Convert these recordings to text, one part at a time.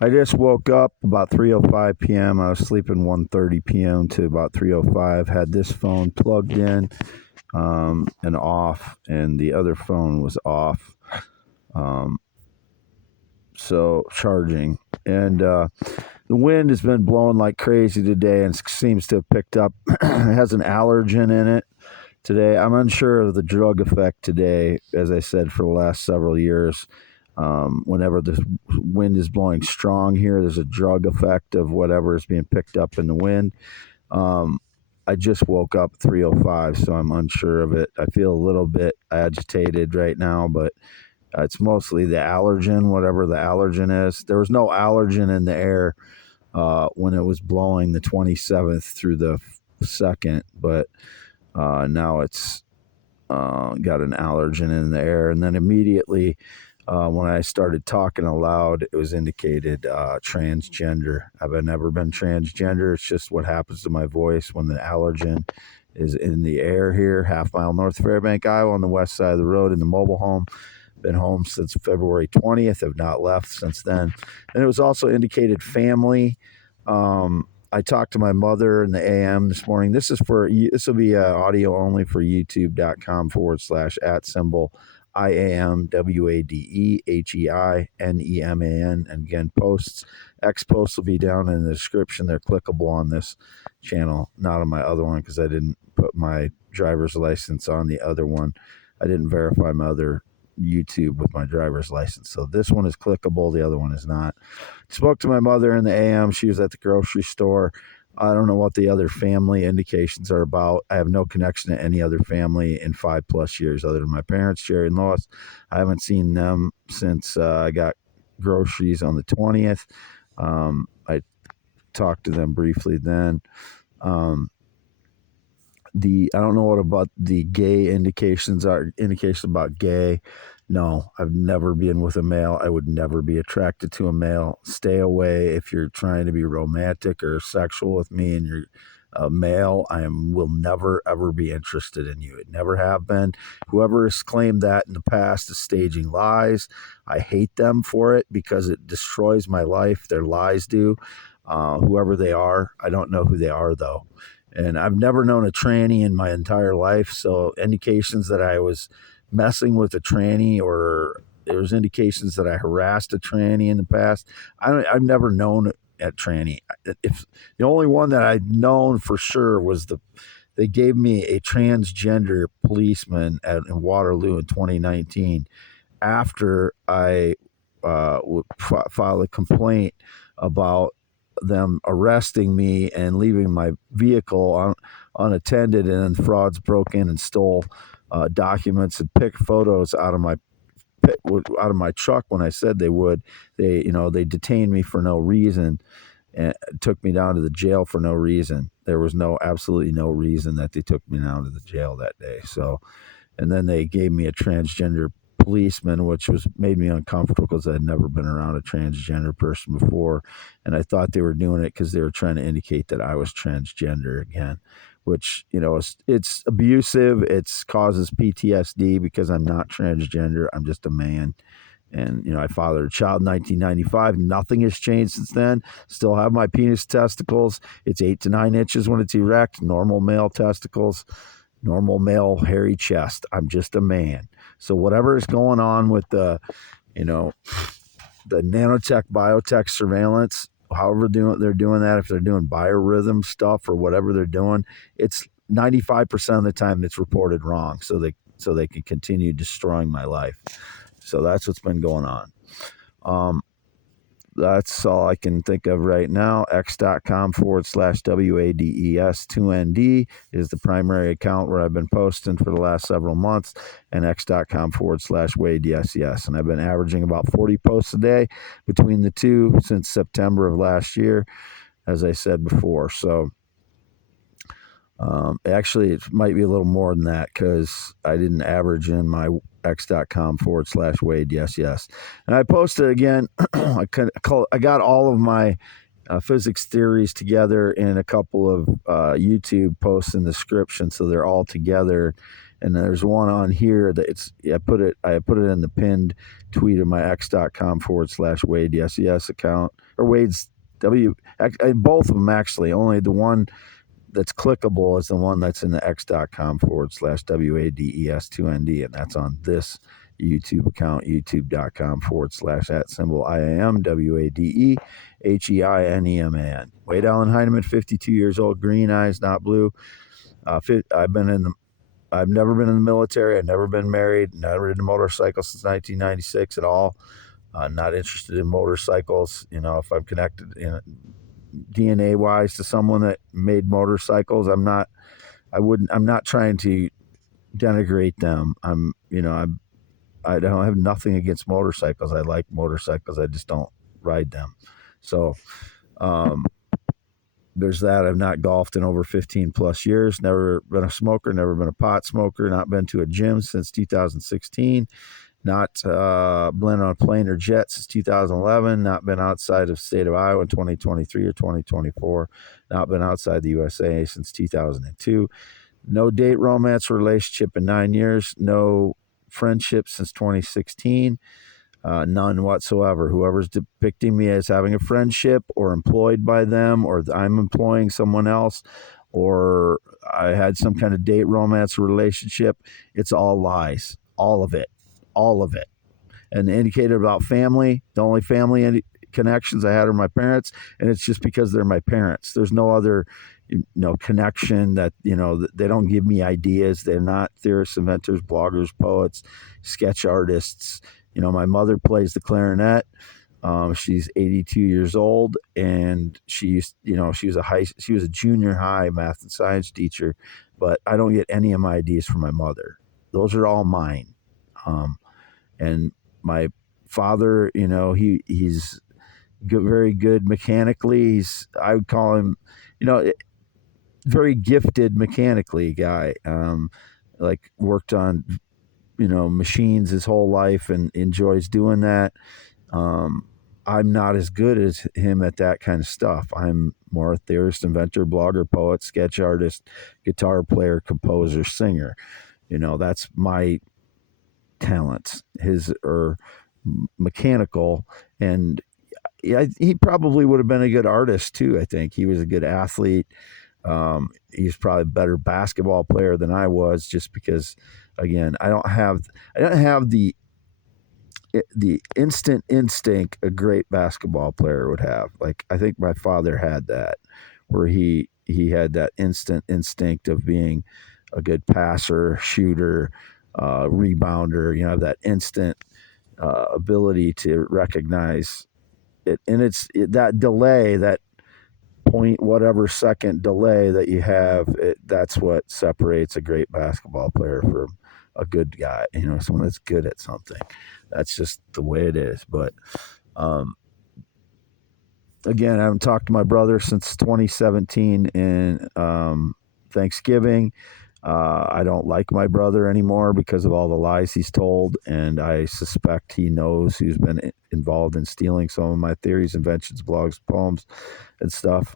I just woke up about 3:05 p.m. I was sleeping 1:30 p.m. to about 3:05. Had this phone plugged in and off, and the other phone was off. So charging, and the wind has been blowing like crazy today, and seems to have picked up. It has an allergen in it today. I'm unsure of the drug effect today, as I said, for the last several years. Whenever the wind is blowing strong here, there's a drug effect of whatever is being picked up in the wind. I just woke up 3:05, so I'm unsure of it. I feel a little bit agitated right now, but it's mostly the allergen, whatever the allergen is. There was no allergen in the air when it was blowing the 27th through the 2nd, but now it's got an allergen in the air. And then immediately when I started talking aloud, it was indicated transgender. I've never been transgender. It's just what happens to my voice when the allergen is in the air here, half mile north of Fairbank, Iowa, on the west side of the road in the mobile home. Been home since February 20th. Have not left since then. And it was also indicated family. I talked to my mother in the AM this morning. This will be audio only for youtube.com/@ IAMWADEHEINEMAN. And again, X posts will be down in the description. They're clickable on this channel, not on my other one because I didn't put my driver's license on the other one. I didn't verify my other YouTube with my driver's license. So this one is clickable. The other one is not. Spoke to my mother in the AM. She was at the grocery store. I don't know what the other family indications are about. I have no connection to any other family in 5+ years other than my parents, Jerry and Lois. I haven't seen them since I got groceries on the 20th. I talked to them briefly then. I don't know what about the gay indications about gay. No, I've never been with a male. I would never be attracted to a male. Stay away if you're trying to be romantic or sexual with me and you're a male. Will never ever be interested in you. It never have been. Whoever has claimed that in the past is staging lies. I hate them for it because it destroys my life. Their lies do. Whoever they are, I don't know who they are though. And I've never known a tranny in my entire life. So indications that I was messing with a tranny or there was indications that I harassed a tranny in the past. I've never known a tranny. If the only one that I'd known for sure was they gave me a transgender policeman in Waterloo in 2019 after I filed a complaint about them arresting me and leaving my vehicle unattended, and then frauds broke in and stole documents and picked photos out of my truck when I said they would. They detained me for no reason and took me down to the jail for no reason. There was absolutely no reason that they took me down to the jail that day. So, and then they gave me a transgender policeman, which made me uncomfortable because I had never been around a transgender person before, and I thought they were doing it because they were trying to indicate that I was transgender again, which it's abusive. It causes PTSD because I'm not transgender. I'm just a man, and I fathered a child in 1995. Nothing has changed since then. Still have my penis testicles. It's 8 to 9 inches when it's erect. Normal male testicles. Normal male hairy chest. I'm just a man. So whatever is going on with the nanotech, biotech surveillance, however they're doing that, if they're doing biorhythm stuff or whatever they're doing, it's 95% of the time it's reported wrong. So they can continue destroying my life. So that's what's been going on. That's all I can think of right now. X.com/WADES2ND is the primary account where I've been posting for the last several months, and X.com/WADESES. And I've been averaging about 40 posts a day between the two since September of last year, as I said before. So actually, it might be a little more than that because I didn't average in my X.com/Wade. Yes. And I posted again. I got all of my physics theories together in a couple of YouTube posts in the description, so they're all together And there's one on here that I put it in the pinned tweet of my x.com/Wade yes account, or Wade's both of them actually. Only the one that's clickable is the one that's in the x.com/WADES2ND, and that's on this YouTube account, youtube.com/@IAMWADEHEINEMAN. Wade Allen Heineman, 52 years old, green eyes, not blue. I've never been in the military. I've never been married. Never ridden a motorcycle since 1996 at all. Not interested in motorcycles. If I'm connected DNA wise to someone that made motorcycles, I'm not trying to denigrate them. I don't have nothing against motorcycles. I like motorcycles. I just don't ride them. So, there's that. I've not golfed in over 15 plus years. Never been a smoker. Never been a pot smoker. Not been to a gym since 2016. Not been on a plane or jet since 2011. Not been outside of the state of Iowa in 2023 or 2024. Not been outside the USA since 2002. No date, romance, relationship in 9 years. No friendship since 2016. None whatsoever. Whoever's depicting me as having a friendship or employed by them, or I'm employing someone else, or I had some kind of date, romance, or relationship, it's all lies. All of it. And indicated about family, the only family connections I had are my parents, and it's just because they're my parents. There's no other connection that, they don't give me ideas. They're not theorists, inventors, bloggers, poets, sketch artists. My mother plays the clarinet. She's 82 years old, and she was a junior high math and science teacher, but I don't get any of my ideas from my mother. Those are all mine. And my father, he's very good mechanically. I would call him, very gifted mechanically guy. Worked on, machines his whole life and enjoys doing that. I'm not as good as him at that kind of stuff. I'm more a theorist, inventor, blogger, poet, sketch artist, guitar player, composer, singer. That's my talents. His are mechanical, and he probably would have been a good artist too. I think he was a good athlete. He's probably a better basketball player than I was, just because, again, I don't have the instant instinct a great basketball player would have. Like, I think my father had that, where he had that instant instinct of being a good passer, shooter, rebounder. That instant ability to recognize it, and that delay, that point whatever second delay that you have, that's what separates a great basketball player from a good guy, someone that's good at something. That's just the way it is. But again, I haven't talked to my brother since 2017 in Thanksgiving. I don't like my brother anymore because of all the lies he's told, and I suspect he knows who's been involved in stealing some of my theories, inventions, blogs, poems, and stuff.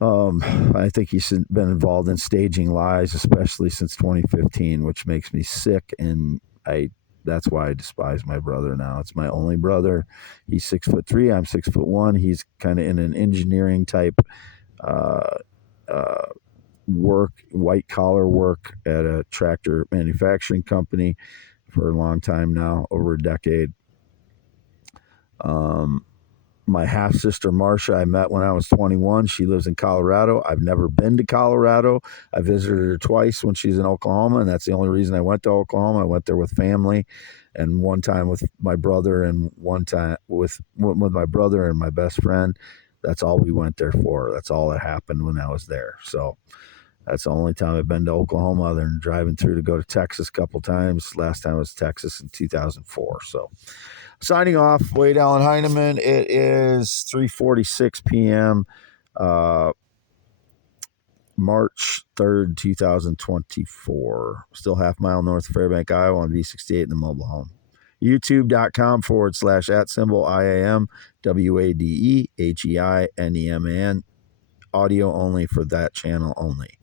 I think he's been involved in staging lies, especially since 2015, which makes me sick, and that's why I despise my brother now. It's my only brother. He's 6'3", I'm 6'1". He's kind of in an engineering type work, white collar work at a tractor manufacturing company for a long time now, over a decade. My half sister Marta, I met when I was 21. She lives in Colorado. I've never been to Colorado. I visited her twice when she's in Oklahoma, and that's the only reason I went to Oklahoma. I went there with family, and one time with my brother, and one time with my brother and my best friend. That's all we went there for. That's all that happened when I was there. So that's the only time I've been to Oklahoma, other than driving through to go to Texas a couple times. Last time was Texas in 2004. So, signing off, Wade Allen Heineman. It is 3:46 p.m., March 3rd, 2024. Still half mile north of Fairbank, Iowa on V68 in the mobile home. YouTube.com/@IAMWADEHEINEMAN. Audio only for that channel only.